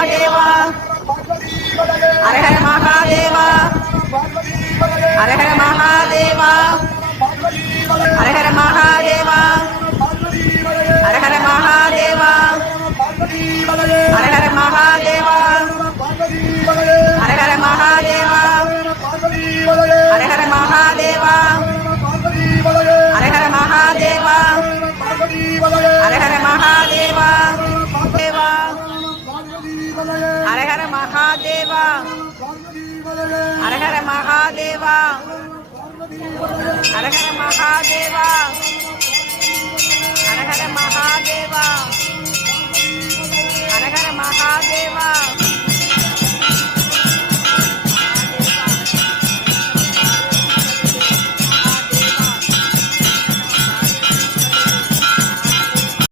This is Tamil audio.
மகாதேவா ஹர ஹர மகாதேவா ஹர ஹர மகாதேவா ஹர ஹர மகாதேவா ஹர ஹர மகாதேவா ஹர ஹர மகாதேவா ஹர ஹர மகாதேவா ஹர ஹர மகாதேவா ஹர ஹர மகாதேவா ஹர ஹர மகாதேவா தேவா ஹர ஹர மகாதேவா ஹர ஹர மகாதேவா ஹர ஹர மகாதேவா ஹர ஹர மகாதேவா